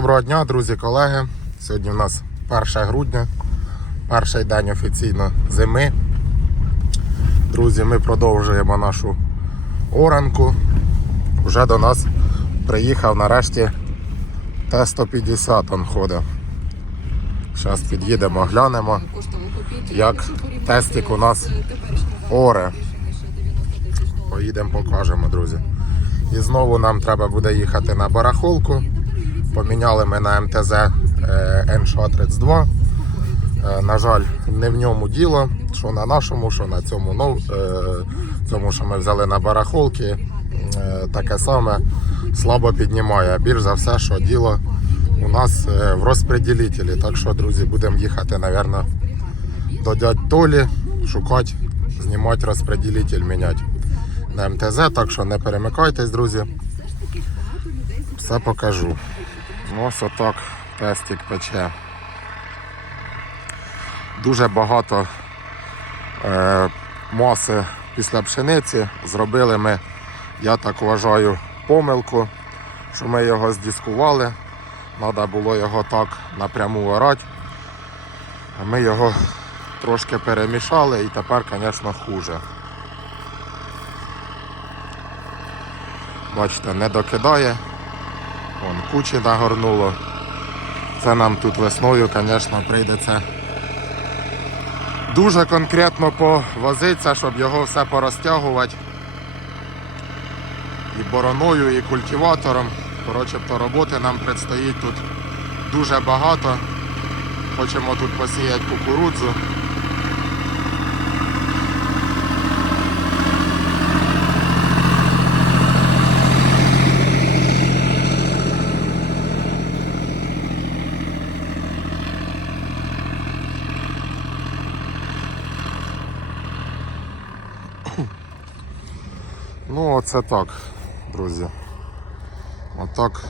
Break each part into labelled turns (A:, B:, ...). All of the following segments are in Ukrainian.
A: доброго дня, друзі, колеги. Сьогодні у нас 1 грудня, перший день офіційно зими. Друзі, ми продовжуємо нашу оранку. Вже до нас приїхав нарешті Т-150 он ходить. Зараз під'їдемо, глянемо, як тестик у нас оре. Поїдемо, покажемо, друзі. І знову нам треба буде їхати на барахолку. Поміняли ми на МТЗ е, НШ-32. Е, На жаль, не в ньому діло, що на нашому, що на цьому нов, е, цьому, що ми взяли на барахолки, е, таке саме слабо піднімає. Більш за все, що діло у нас е, в розпреділителі. Так що, друзі, будемо їхати, мабуть, до дядь Толі, шукати, знімати розпреділитель, міняти на МТЗ, так що не перемикайтесь, друзі. Все покажу. Ось отак тестик пече. Дуже багато е, маси після пшениці. Зробили ми, я так вважаю, помилку, що ми його здіскували. Треба було його так напряму орати. Ми його трошки перемішали і тепер, звісно, хуже. Бачите, не докидає. Вон кучі нагорнуло. Це нам тут весною, звісно, прийдеться дуже конкретно повозитися, щоб його все порозтягувати. І бороною, і культиватором. Коротше, то роботи нам предстоїть тут дуже багато. Хочемо тут посіяти кукурудзу. Ну, оце так, друзі. Отак.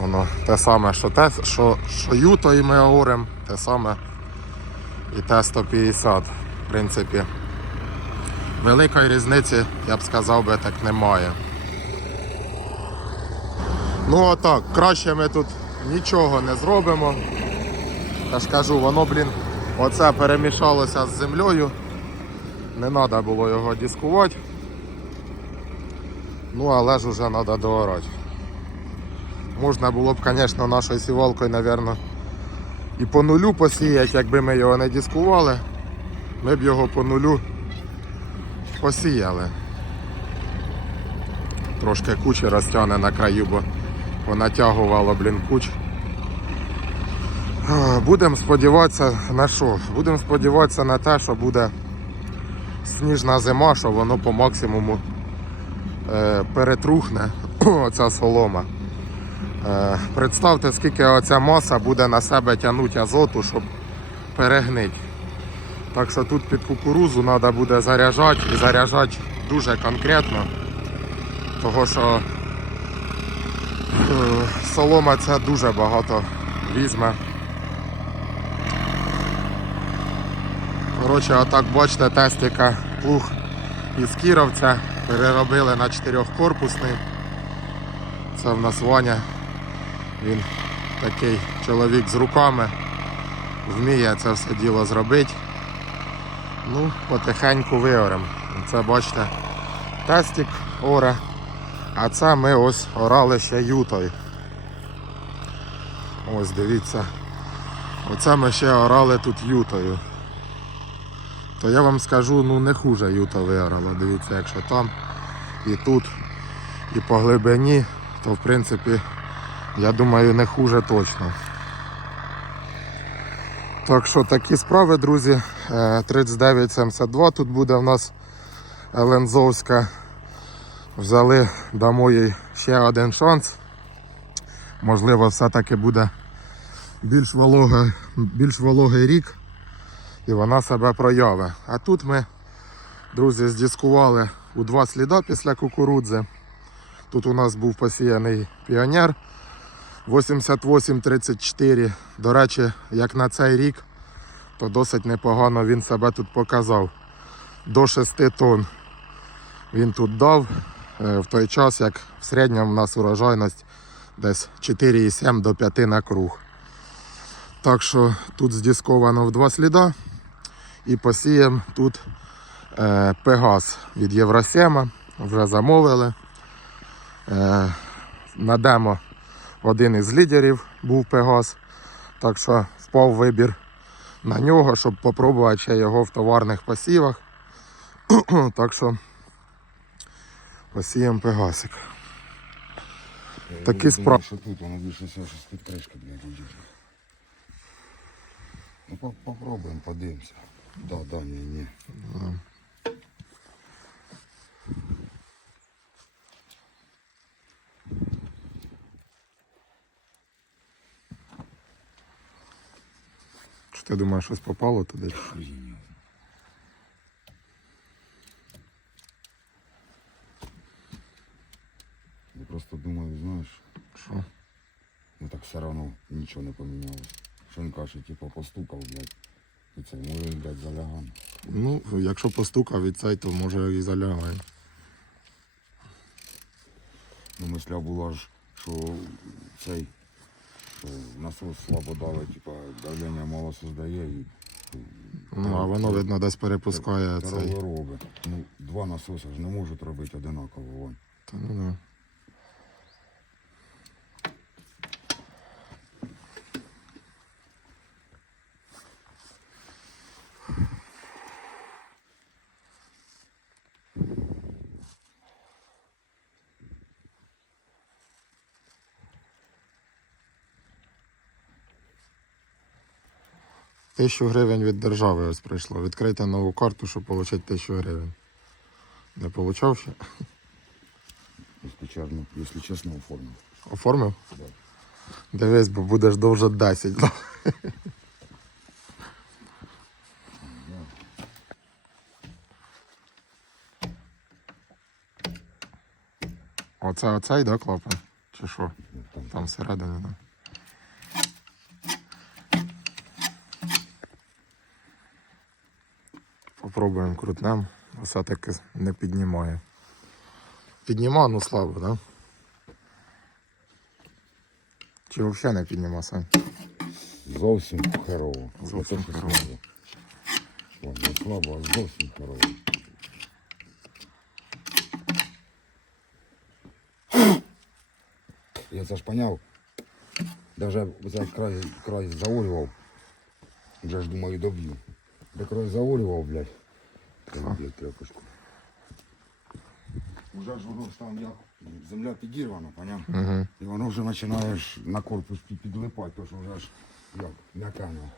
A: Воно те саме, що те, що, що Юто і ми говоримо, те саме і Т-150. В принципі, великої різниці, я б сказав би, так немає. Ну отак, краще ми тут нічого не зробимо. Я ж кажу, воно, блін, оце перемішалося з землею. Не треба було його дискувати. Ну, але ж вже треба доорати. Можна було б, звісно, нашою сівалкою, мабуть, і по нулю посіяти, якби ми його не дискували, ми б його по нулю посіяли. Трошки кучі розтягне на краю, бо понатягувало, блін, куч. Будемо сподіватися на що? Будемо сподіватися на те, що буде сніжна зима, що воно по максимуму перетрухне оця солома. Е, представте, скільки оця маса буде на себе тягнути азоту, щоб перегнити. Так що тут під кукурузу треба буде заряджати і заряджати дуже конкретно, того що е, солома це дуже багато візьме. Коротше, отак бачите, тестика плуг із Кіровця переробили на чотирьохкорпусний. Це в нас Ваня. Він такий чоловік з руками, вміє це все діло зробити. Ну, потихеньку виоремо. Це бачите, тестик оре. А це ми ось орали ще ютою. Ось дивіться. Оце ми ще орали тут ютою. То я вам скажу, ну не хуже юта виграла. Дивіться, якщо там і тут, і по глибині, то в принципі, я думаю, не хуже точно. Так що такі справи, друзі. Е, 39,72 тут буде в нас Лензовська. Взяли, дамо їй ще один шанс. Можливо, все-таки буде більш вологий, більш вологий рік і вона себе проявить. А тут ми, друзі, здіскували у два сліда після кукурудзи. Тут у нас був посіяний піонер 8834. До речі, як на цей рік, то досить непогано він себе тут показав. До 6 тонн він тут дав е, в той час, як в середньому в нас урожайність десь 4,7 до 5 на круг. Так що тут здісковано в два сліда. І посіємо тут Пегас від Євросема. Вже замовили. Е, на демо один із лідерів був Пегас. Так що впав вибір на нього, щоб попробувати ще його в товарних посівах. так що посіємо Пегасик. Такі справи.
B: Що тут, воно більше всього, що з-під кришки, блядь. Ну попробуємо, подивимося. Да, да, ні, ні.
A: Чи ти думаєш, щось попало туди?
B: Я просто думаю, знаєш,
A: Що?
B: ну так все одно нічого не помінялось. Що він каже, типу, постукав, блядь. І це може, блядь, заляган.
A: Ну, якщо постукав від цей, то може і залягає.
B: Мисля була ж, що цей що насос слабо дали, типа давлення мало создає і
A: Ну, а воно, видно, десь перепускає цей.
B: Робить. Ну, два насоси ж не можуть робити одинаково. Вон.
A: Та ну да. Тисячу гривень від держави ось прийшло. Відкрийте нову карту, щоб отримати тисячу гривень. Не получав ще?
B: Якщо чесно, якщо чесно, оформив.
A: Оформив?
B: Да.
A: Дивись, бо будеш довже 10. Оце оцей, да, клапан? Чи що?
B: Там,
A: всередині, да. Попробуємо крутнем. Все-таки не піднімає. Підніма, ну слабо, да? Чи взагалі не підніма, Сань?
B: Зовсім херово.
A: Зовсім херово.
B: не слабо, а зовсім херово. Я це ж поняв. Даже за край, край заорював. Вже ж думаю, доб'ю. Де край заорював, блядь. Треба, блядь, тряпочку. Уже ж воно ж там як земля підірвана, поняв?
A: Угу.
B: І воно вже починаєш на корпус під- підлипати, то що вже ж як м'яка нахуй.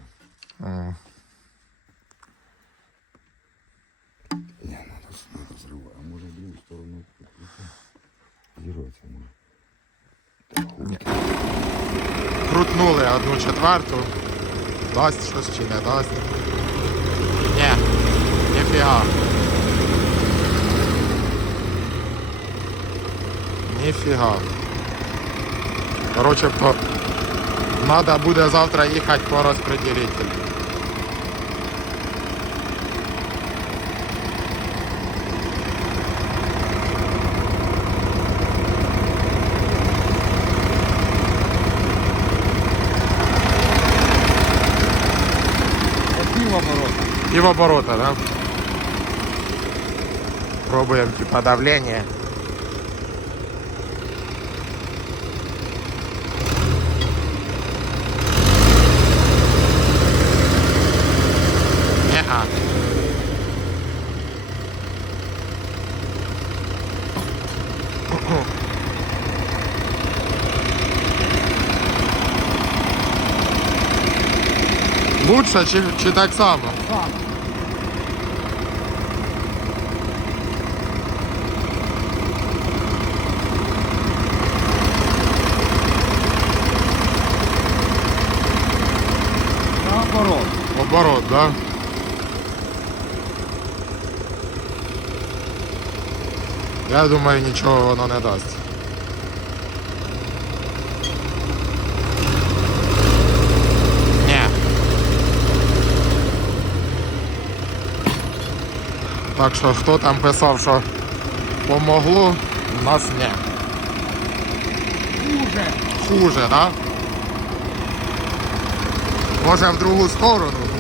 A: А,
B: Ні, надо, ж- надо зривати. А може в другу сторону зірветься може.
A: крутнули одну четверту. Дасть щось чи не дасть. Ні, ніфіга. Ніфіга. Коротше, то треба буде завтра їхати по розпределителю.
B: Пів оборота.
A: И в оборота, да? Пробуем типа давление. Не-а. Лучше чи, чи так само?
B: Наоборот.
A: Оборот, да? Я думаю, нічого воно не дасть. Ні. Так що хто там писав, що помогло, у нас ні.
B: Хуже.
A: Хуже, да? Може в другу сторону.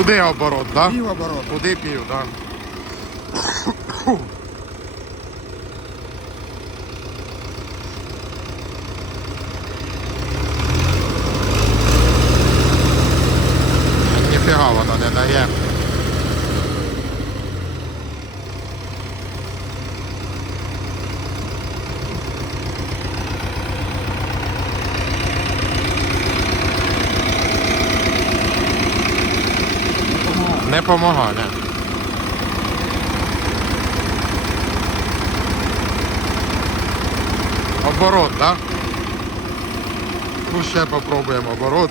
A: Туди оборот, так? Да?
B: Пів оборот.
A: Туди пів, так. Да. Ніфіга воно не дає. Не помагає. Не. Оборот, так? Да? Ну ще попробуємо оборот.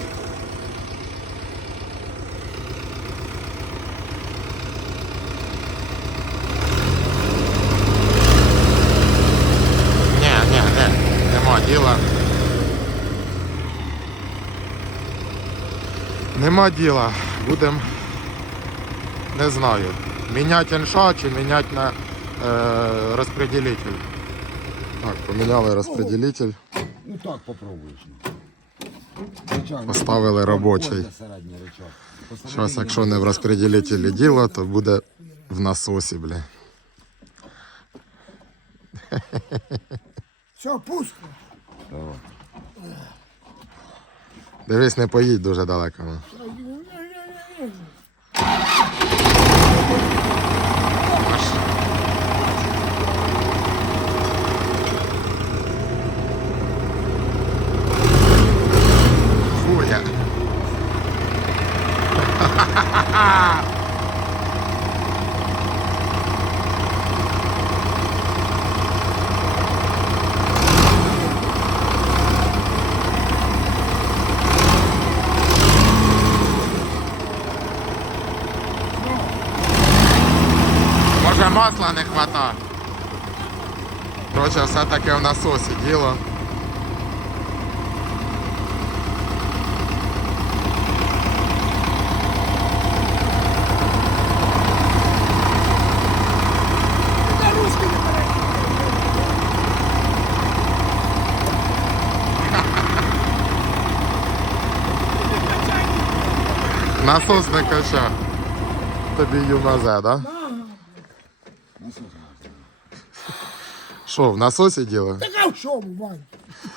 A: Діла. Нема діла. Будемо, не знаю, міняти інша чи міняти на е, розпределитель. Так, поміняли розпределитель,
B: Ну так попробуєш. Рычаг, ну,
A: Поставили робочий.
B: ось середній рычаг. Посередині
A: Зараз, якщо не в розпределителі діло, то буде в насосі, бля.
C: Все, пусто.
B: Давай.
A: Дивись, не поїдь дуже далеко. ну. Може масла не хвата. Короче, все-таки в насосі діло. Насос не кача. Тобі юназе, да? Що, в насосі діло?
C: Так а в чому, Вань?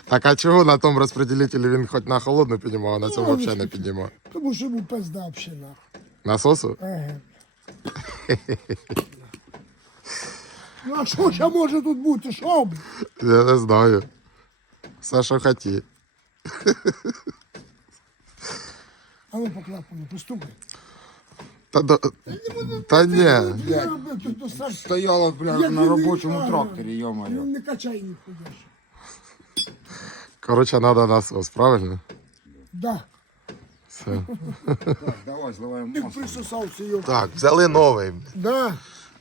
A: Так а чого на тому розпределителі він хоч на холодну піднімав, а на цьому взагалі не піднімав?
C: Тому що йому пизда взагалі нахуй.
A: Насосу?
C: Ага. Ну а що ще може тут бути? Що? б?
A: Я не знаю. Все, що хаті.
C: А ну по клапану постукай.
A: Та, да, Та ні.
C: Я тут до сам-
B: Стояла, бля, на робочому тракторі,
C: Ну,
B: йо-моє.
C: Не качай не ходиш.
A: Коротше, треба насос, правильно?
C: Да.
A: Все.
B: Так, давай, зливаємо
C: Ти
B: масло.
C: присосався його.
A: Так, взяли новий.
C: Да.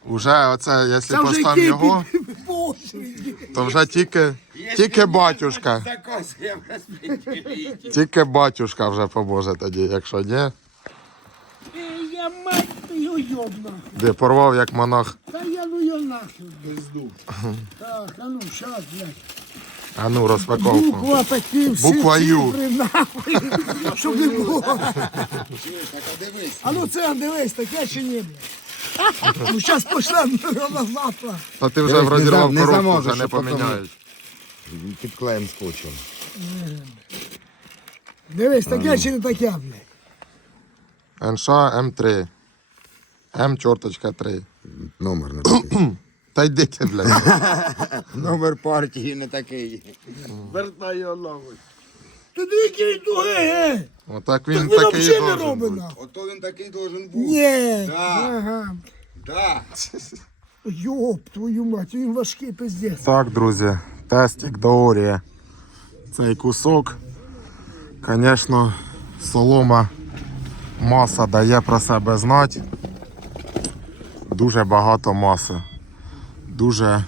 A: Уже оце, якщо поставимо його, то вже тільки, тільки батюшка. Тільки батюшка вже поможе тоді, якщо ні.
C: Я мать твою йобна.
A: Де порвав як монах.
C: Та я ну я нахуй. Пизду. Так, а ну щас, блядь.
A: А ну, розпаковку.
C: Буква такі всі
A: Буква Ю.
C: цифри, нахуй, щоб не було.
B: Так, а дивись.
C: А ну це дивись, таке чи ні, блядь? Ну зараз на завтра.
A: Та ти вже
B: Дивись, не
A: розірвав
B: зам- не
A: коробку,
B: замазуй,
A: вже не
B: щоб потім-
A: поміняють.
B: Підклеїмо скотчем.
C: Дивись, таке чи не таке, блядь.
A: НШ М3. М чорточка 3.
B: Номер не такий.
A: Та йдите, блядь.
B: Номер партії не такий.
C: Ти дві туге, е.
A: Отак
C: Так
A: він
C: він
A: такий
C: взагалі не
A: должен
C: робить,
A: бути.
C: нахуй.
B: Ото він такий должен бути.
C: Ні.
B: Да.
C: Ага.
B: Да.
C: Йоп, твою мать, він важкий пиздець.
A: Так, друзі, тестик до Орії. Цей кусок. Звісно, солома маса дає про себе знати. Дуже багато маси. Дуже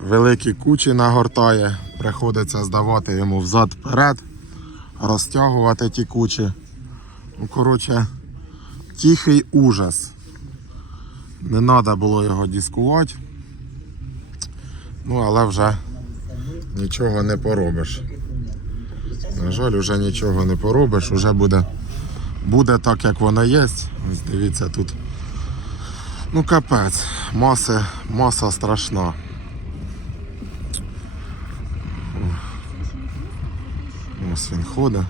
A: великі кучі нагортає. Приходиться здавати йому взад-вперед. розтягувати ті кучі. Ну, коротше, тихий ужас. Не треба було його дискувати. Ну, але вже нічого не поробиш. На жаль, вже нічого не поробиш, вже буде, буде так, як воно є. Дивіться тут. Ну капець, маса, маса страшна. Ось він ходить.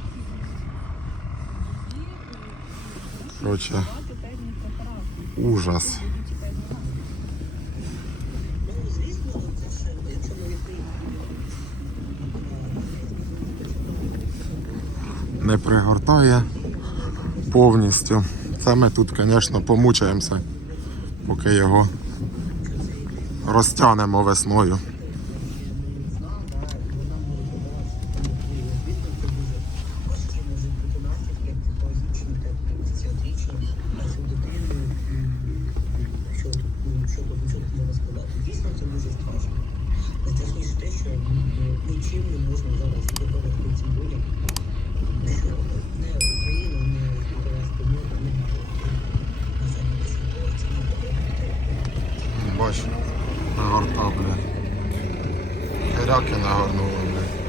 A: Коротше, ужас. Не пригортає повністю. Це ми тут, звісно, помучаємося, поки його розтягнемо весною.
D: Дійсно, це дуже страшно. Найстрашніше те, що нічим не можна зараз допомогти цим людям. Не Україна, не світова спільнота, не на самому службовці, не
A: Бач, нагортав, бля. Херяки нагорнули, бля.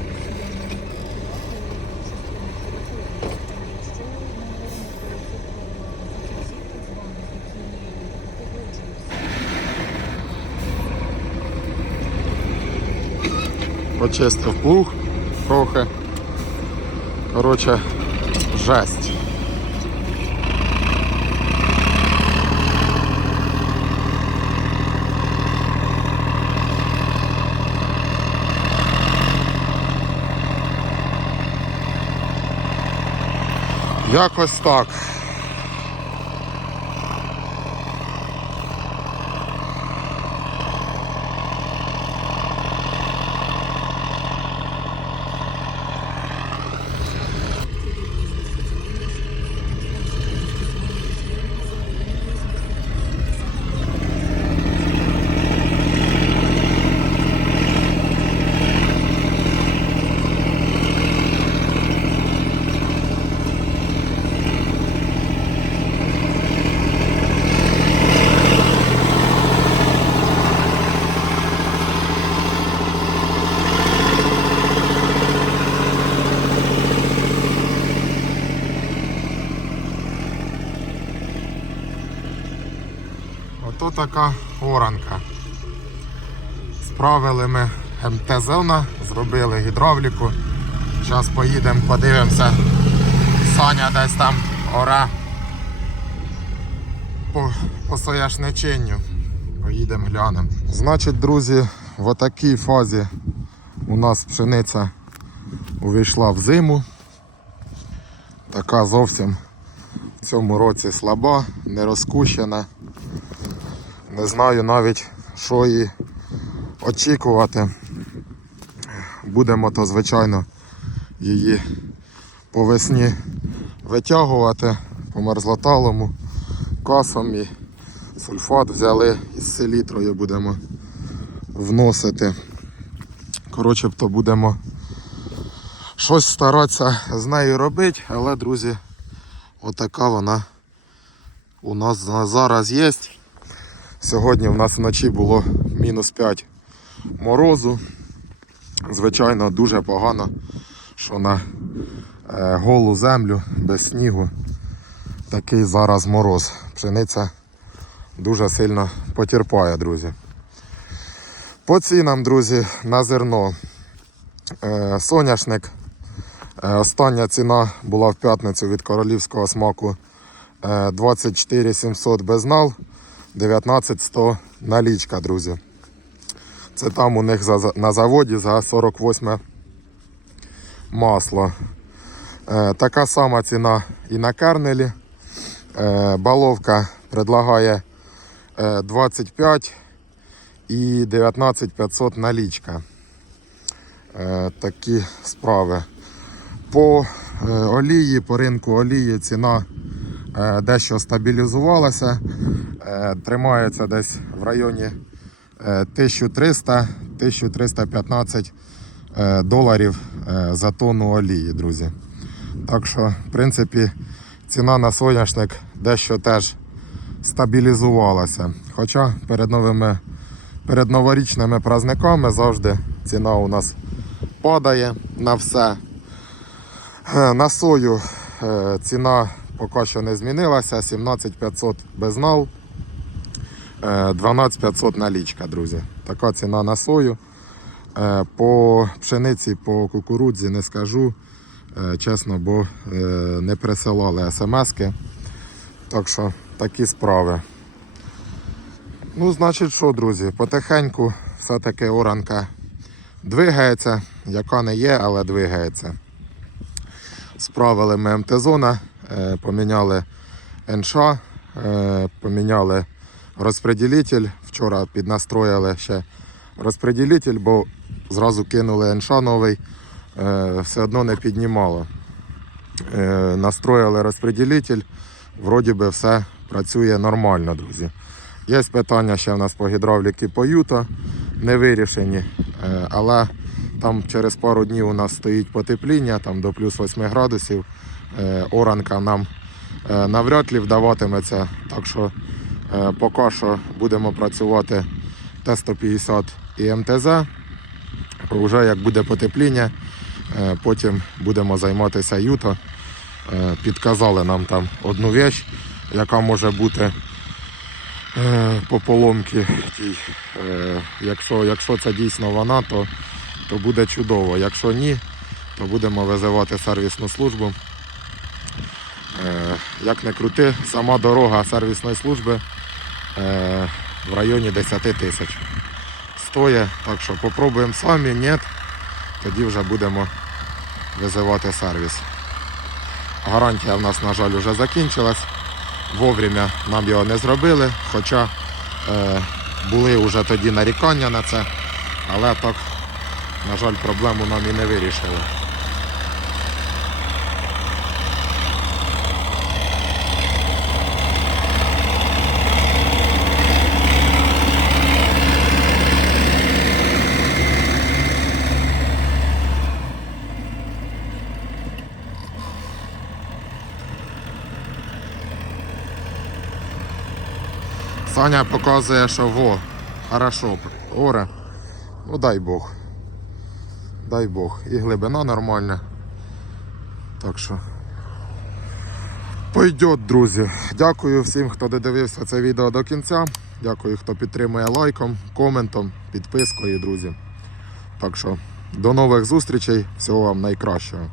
A: Почистив плуг трохи. Коротше, жесть. Якось так. Така оранка. Справили ми МТ-зона, зробили гідравліку. Зараз поїдемо, подивимося. Саня десь там ора по, по сояшниченню. Поїдемо глянемо. Значить, друзі, в отакій фазі у нас пшениця увійшла в зиму. Така зовсім в цьому році слаба, не розкущена. Не знаю навіть, що її очікувати. Будемо то, звичайно, її по весні витягувати по мерзлоталому касом і сульфат взяли із селітрою будемо вносити. Коротше, то будемо щось старатися з нею робити, але, друзі, отака вона у нас зараз є. Сьогодні в нас вночі було мінус 5 морозу. Звичайно, дуже погано, що на е, голу землю без снігу такий зараз мороз. Пшениця дуже сильно потерпає, друзі. По цінам, друзі, на зерно. Е, соняшник. Е, остання ціна була в п'ятницю від королівського смаку е, 24 700 безнал. 19100 налічка, друзі. Це там у них на заводі за 48 масло. Е, така сама ціна і на кернелі. Е, баловка предлагає е, 25 і 19500 налічка. Е, такі справи. По е, олії, по ринку олії ціна е, дещо стабілізувалася. Е, Тримається десь в районі е, 1300-1315 е, доларів е, за тонну олії, друзі. Так що, в принципі, ціна на соняшник дещо теж стабілізувалася. Хоча перед новими перед новорічними праздниками завжди ціна у нас падає на все. Е, На сою е, ціна поки що не змінилася. 17500 без нал, е, 12500 налічка, друзі. Така ціна на сою. Е, По пшениці, по кукурудзі не скажу, е, чесно, бо е, не присилали смски. Так що такі справи. Ну, значить, що, друзі, потихеньку все-таки оранка двигається, яка не є, але двигається. Справили ми МТ-зона, е, поміняли НШ, е, поміняли розпреділитель. Вчора піднастроїли ще розпреділитель, бо зразу кинули НШ новий, е, все одно не піднімало. Е, Настроїли розпреділитель, вроді би все працює нормально, друзі. Є питання ще в нас по гідравліки по Юто, не вирішені, е, але там через пару днів у нас стоїть потепління, там до плюс 8 градусів. Е, Оранка нам е, навряд ли вдаватиметься. Так що е, поки що будемо працювати Т-150 і МТЗ. Вже як буде потепління, потім будемо займатися Юто. Підказали нам там одну річ, яка може бути по поломці. Якщо, якщо це дійсно вона, то, то буде чудово. Якщо ні, то будемо визивати сервісну службу. Е, Як не крути, сама дорога сервісної служби е, в районі 10 тисяч стоїть. Так що попробуємо самі, ні, тоді вже будемо визивати сервіс. Гарантія в нас, на жаль, вже закінчилась. Вовремя нам його не зробили, хоча е, були вже тоді нарікання на це, але так, на жаль, проблему нам і не вирішили. Саня показує, що во, хорошо, оре. Ну дай Бог. Дай Бог. І глибина нормальна. Так що. Пойдет, друзі. Дякую всім, хто додивився це відео до кінця. Дякую, хто підтримує лайком, коментом, підпискою, друзі. Так що, до нових зустрічей. Всього вам найкращого.